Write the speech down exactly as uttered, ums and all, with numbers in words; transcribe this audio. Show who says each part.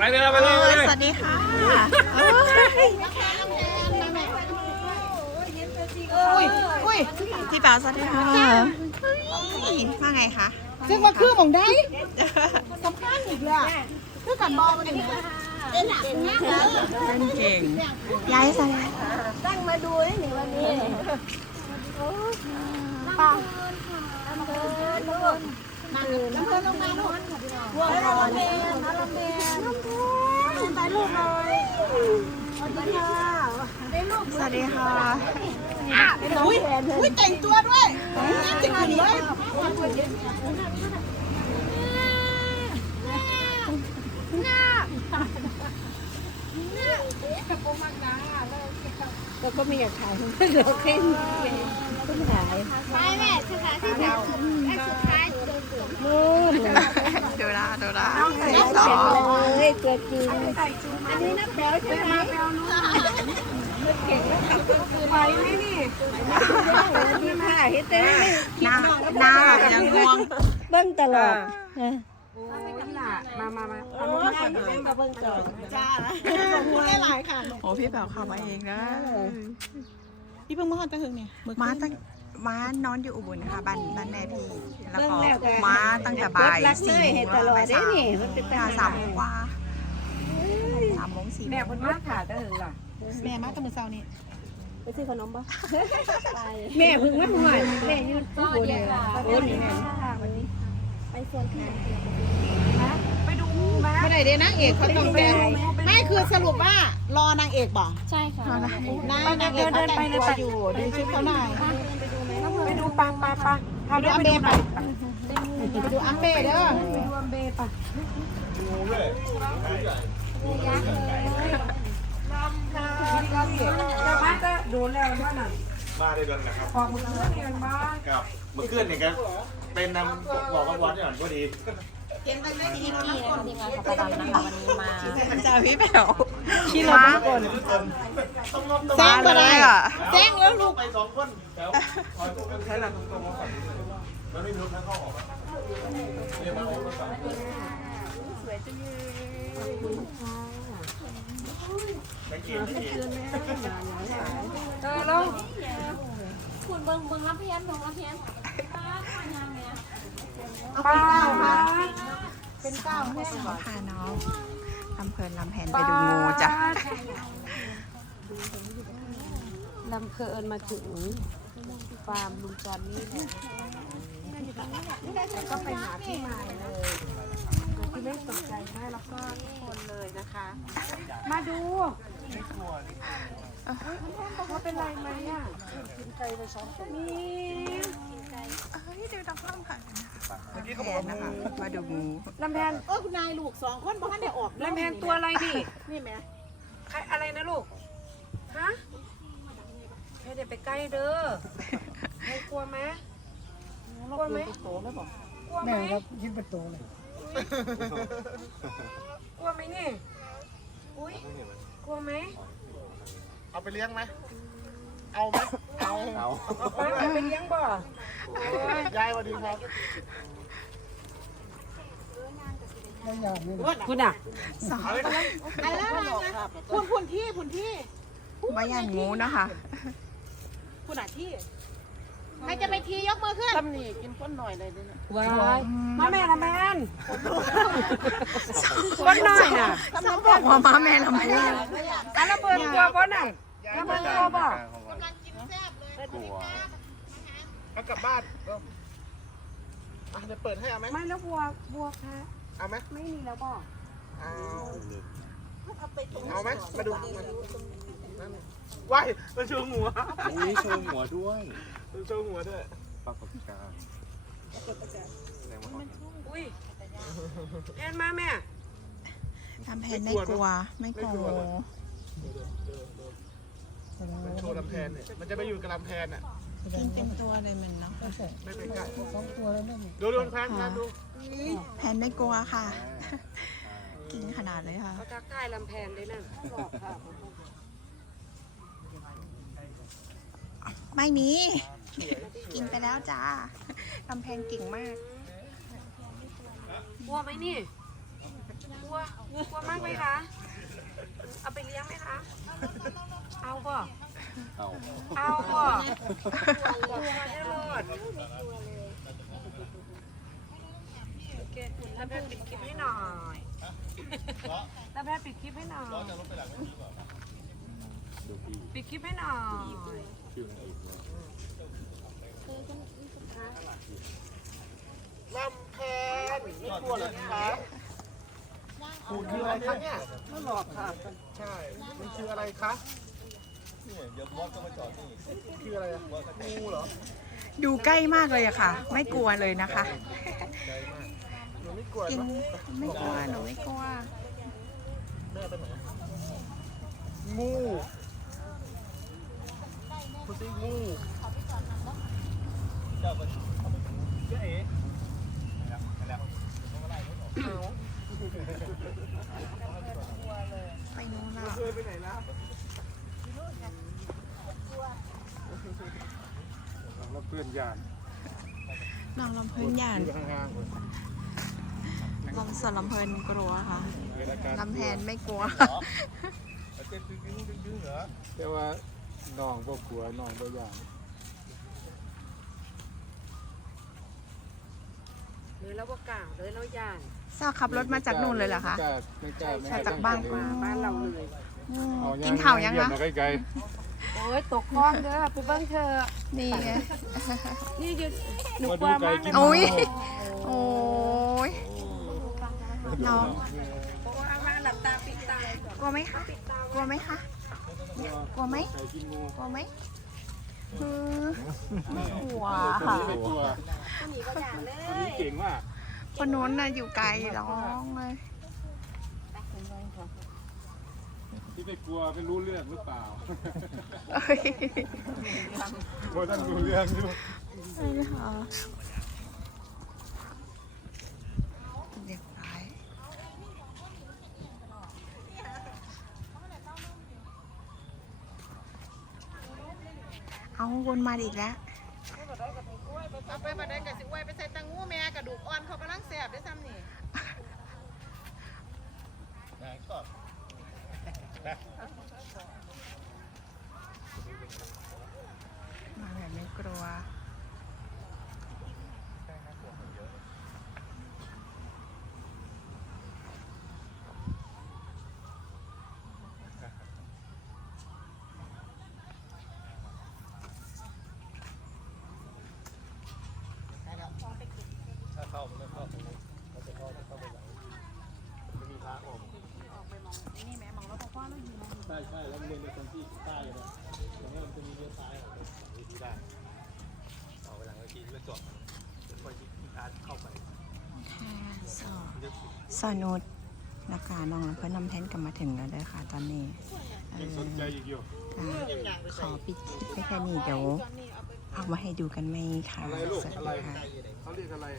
Speaker 1: เลยไปเลย
Speaker 2: สวัสดีค่ะอุ้ยอุ้ยพี่เป๋าสวัสดีค่ะว่าไงคะ
Speaker 3: ซึ่งว่าคือมองได้สำคัญอีกเลยคือกันบอลมันเนี่ยเล่นเก่งมากเลย
Speaker 2: เล่นเก่งย้ายซะแล้ว
Speaker 3: ตั้งมาดูได้หนิวันนี้ป้าน้ำเพลินลูกน้ำเพลินน้ำเพลินลงมาลูกวัวน้ำเพลินน้ำเพลินน้ำเพลินตายลูกเลยสวัสดีค่ะได้ลูก
Speaker 2: สวัสดีค่ะ
Speaker 3: อุ้ยอุ้ยแต่งตัวด้วยน่าจะกินเลยเราก็ไม่อยากขายเราแค่ต้นขายขายแม่สุดท้ายที่เราสุดท้ายนู่น
Speaker 2: ดูนะดูนะ
Speaker 3: สองเลยตัวจริงอันนี้นักแบลใช่ไหมแบลนู้นเก่งแล้วขับตัวคืนไปไหมนี่นี่มาเฮ้เต้
Speaker 2: หน้าหน้ายังง่วง
Speaker 3: เบิ้งตลอดมามามาเอามาก่อนเล่นมาเบิ้งจอจ้าพูดได้หลายค่ะ
Speaker 2: โอ้พี่เป๋าขับมาเองนะ
Speaker 3: พี่เพิ่งมาหอดตะหึงเนี่ย
Speaker 2: ม้าตั้งม้านอนอยู่อุบลค่ะบ้านบ้านแม่พี่แล้วก็ม้าตั้งแต่บ่ายสี่โมงแล้วไปสามสามโมงกว่าสามโมงสี่
Speaker 3: แม่คนมากค่ะตะหึงล่ะแม่มาตะมือเช้านี่ไปซื้อขนมปะแม่เพิ่งมาหน่อยแม่ยืนตู้โบเนี่ยโอ้นี่แม่ไปส่วนที่ไปดูมาไม่ได้เด้นางเอกเขาต้องแต่งไม่คือสรุปว่ารอนางเอกบ่
Speaker 4: ใช่ค่ะ
Speaker 3: นางนางเอกเขาแต่งตัวอยู่ดูชุดเขาหน่อยไปดูปังปังปังไปดูอัมเบ้ไปไปดูอัมเบ้เด้อไปดูอัมเบ้ปะดูเลยจะมาจะดูแล้วว่าน่ะ
Speaker 1: มาได้เดือนนะครับ
Speaker 3: ออกมือเพื่อนบ้าง
Speaker 1: กับมือเพื่อนเนี่ยครับเป็นนำบอกกันวันนี้ก่อนพอดี
Speaker 4: พี่นิกกี้นะคะทีมงานขับประดำนะคะวันนี้มา
Speaker 2: จ้าพี่เป๋า
Speaker 3: ขี่รถมาก่อนแซงไปเลยแซงแล้วลูก
Speaker 1: ไปสองคนแล้วใช้หลังตรงๆก่อนมันไม่รู้ทั้งเข้าออกเรียกมาเอาภาษาสวยจังเลยไม่เกี่ยวไม่เกี่ยว
Speaker 3: เออแล้ว
Speaker 4: คุณเบิ้งเบิ้งรับเพี้ยนเบิ้งรับเพี้ยน
Speaker 3: ป้าป้าเป็นเก้า
Speaker 2: พาน้องลำเพลินลำแผนไปดูงูจ้ะ
Speaker 3: ลำเพลินมาถึงฟาร์มลุงจอนนี่แหละก็ไปหาพี่ใหม่เลยที่ไม่สนใจให้แล้วก็ทุกคนเลยนะคะมาดูเขาเป็นไรไหมอ่ะกินไก่ไปสองตัวนี่
Speaker 2: เฮ้ยดูดอกล่ำค่ะเมื่อกี้เขาบอกนะคะมาดูงู
Speaker 3: ลำแพนเออคุณนายลูกสองคนบอกให้ได้ออกลำแพนตัวอะไรดินี่แม่ใครอะไรนะลูกฮะให้เด็กไปใกล้เด้อให้กลัวไหมกลัวไหมกลัวไหมครับยิงประตูเลยกลัวไหมนี่อุ้ยกลัวไหม
Speaker 1: เอาไปเลี้ยงไหมเอาไหมเอาเอา
Speaker 3: ไปเลี้ยงบ่
Speaker 1: ยายสวัสดีครับ
Speaker 3: คุณอ่ะ
Speaker 2: สอง
Speaker 3: อะไรนะคุณคุณที่คุณที่
Speaker 2: ไม่ยันงูนะคะ
Speaker 3: คุณอ่ะที่ใครจะไปทียกมือขึ้นตำหนิกินก้นหน่อยเลยว้ายมาแม่ละแม่นก้นหน่อยน่ะ
Speaker 2: บอกว่ามาแม่ละแม่
Speaker 3: การระเบิดตัวก้นน่ะระเบิดตัวบ่กำลังกินแซ่บเลยกลัว
Speaker 1: เอากลับบ้านอ่ะเดี๋ยวเปิดให้เอาไหม
Speaker 3: ไม่แล้วบัวบัวค่ะ
Speaker 1: เอาไหม
Speaker 3: ไม่มีแล้วบ่
Speaker 1: เอาเอาไหมมาดูว้ายมันโชว์หัว
Speaker 5: นี่โชว์หัวด้วย
Speaker 1: มันโชว์หัวด้วย
Speaker 5: ปรากฏการณ์
Speaker 3: อุ้ยแอนมาแม่
Speaker 2: ทำแผนไม่กลัวไม่กลัว
Speaker 1: มันโชว์ลำแพนเนี่ยมันจะไปอยู่กับลำแพนอ่ะ
Speaker 2: กินเป็นตัวเลยมันเนาะ
Speaker 1: ไม่ไปใกล้สองตัวแล้วนี่ดูดูแพนนะดู
Speaker 2: แผนไม่กลัวค่ะกินขนาดเลยค่ะ
Speaker 3: เขาทักทายลำแพนได้นั่น
Speaker 2: ไม่มีกินไปแล้วจ้าลำแพนเก่งมาก
Speaker 3: กลัวไหมนี่กลัวกลัวมากไหมมคะ เอาไปเลี้ยงไหมคะ เอาบ่
Speaker 5: เอา
Speaker 3: เอาบ่ตัวได้รอดโอเคแล้วแพทย์ปิดคลิปให้หน่อยแล้วแพทย์ปิดคลิปให้หน่อย
Speaker 5: ดูพี่
Speaker 3: ปิดคลิปให้หน่อย
Speaker 5: ชื่อนางเอกว่า
Speaker 1: ลำแพนไม่กลัวเหรอคะคุณคืออะไรคะเนี่ยไม่หลอกค่ะใช่มันคืออะไรคะนี่เดี๋ยวบอสก็มาจอดนี่คืออะไรอะงูเหรอ
Speaker 2: ดูใกล้มากเลยอะค่ะ ไม่กลัวเลยนะคะ
Speaker 1: หนูไม่กลัว
Speaker 2: จริง
Speaker 1: ปะ
Speaker 2: ไม่กลัวหนูไม่กลัว
Speaker 1: แม่ไปไหนงูคุณซิงูเจ้าไปเจ๊เอ๋ไปแล้ว
Speaker 2: ไปนู้นละ
Speaker 1: เคยไปไหนแล้ว
Speaker 5: แล้วเพื่อนยาน
Speaker 2: น้องลำเพลินหยาน
Speaker 5: อยู่ข้างๆคน
Speaker 2: ลำสวนลำเพลินกลัวค่ะ
Speaker 5: ในรายการ
Speaker 2: ลำแพนไม่กลัว
Speaker 1: เจ๊ดึงดึงดึงดึงเหรอ
Speaker 5: แต่ว่าน้องก็กลัวน้องก็ยาน
Speaker 3: เลยแล้วว่ากล่าวเลยแล้วย่าน
Speaker 2: ซาขับรถมาจากนู่นเลยเหรอคะ
Speaker 5: ไม่กล้าไม่กล้าไม่
Speaker 2: มา
Speaker 5: ล้
Speaker 2: จากบ้าน
Speaker 5: เลย
Speaker 3: มาบ้านเราเลย
Speaker 2: อืม
Speaker 5: เอา
Speaker 2: กินข่าวยัง
Speaker 5: เยี่
Speaker 2: คะ
Speaker 5: มาไกล
Speaker 3: โอ้ยตกคลองเด้อไปเบิ้งเธอ
Speaker 2: นี่ไง
Speaker 3: นี่ยืนหนู
Speaker 5: ๆ
Speaker 3: กลัวมาก
Speaker 5: กิ
Speaker 3: นะ
Speaker 2: โอ้ย โอ้ย น้อง
Speaker 3: เพราะว่ามาหลับตาปิดตาก
Speaker 2: ลัวไหมคะ กลัวไหมคะ กลัวไหม
Speaker 5: ไก่กินงู
Speaker 2: กลัวไหมคือไม่กลัวค่ะ
Speaker 5: ไม่กลัว
Speaker 3: หนีก็อย่างเล
Speaker 5: คนนี้
Speaker 3: ย
Speaker 5: เก่งมาก
Speaker 2: คนนู้นน่ะอยู่ไกลร้องเลย
Speaker 5: ที่ไม่กลัวไม่รู้เรื่องหรือเปล่า
Speaker 2: เอ้ย
Speaker 5: โอ้ท่านรู้เรื่องอยู่
Speaker 2: ไม่ค่ะเรียบร้อยเอาวนมาอีกแล้ว
Speaker 6: เอาไปมาได้กับสิไว้ไปใส่ตังงูแม่กระดูกอ่อนเขากำลังแสบได้ซ้ำนี่
Speaker 1: ไหนก็
Speaker 2: มาแบบไม่กลัว
Speaker 1: ถ้าเข้ามันไม่เข้าตรงนี้มันจะเข้าจะเข้าไปหลังจะมีทางออกใช่ใช่แล้วเลนในตรงที่ใต้เลยตรงนี้มันจะมีเลี้ยวซ้ายออกไปหลังเวทีได้เอาไปหลังเวทีแล้วจอดค่อยที่การเข้าไป
Speaker 2: ค่ะสอสอนุดนะคะน้องลำเพื่อนนำแทนกลับมาถึงแล้วเลยค่ะ ตอนนี้เอ
Speaker 5: ยัง
Speaker 2: อ
Speaker 5: สนใจอีกอยู่
Speaker 2: ค่ะขอปิดคลิปไปแค่นี้เดี๋ยวเอามาให้ดูกันไหมค่ะ
Speaker 5: อะไรลูก
Speaker 2: สวัส
Speaker 5: อะไร
Speaker 2: ดีค่ะ
Speaker 5: เขาเรียกอะไร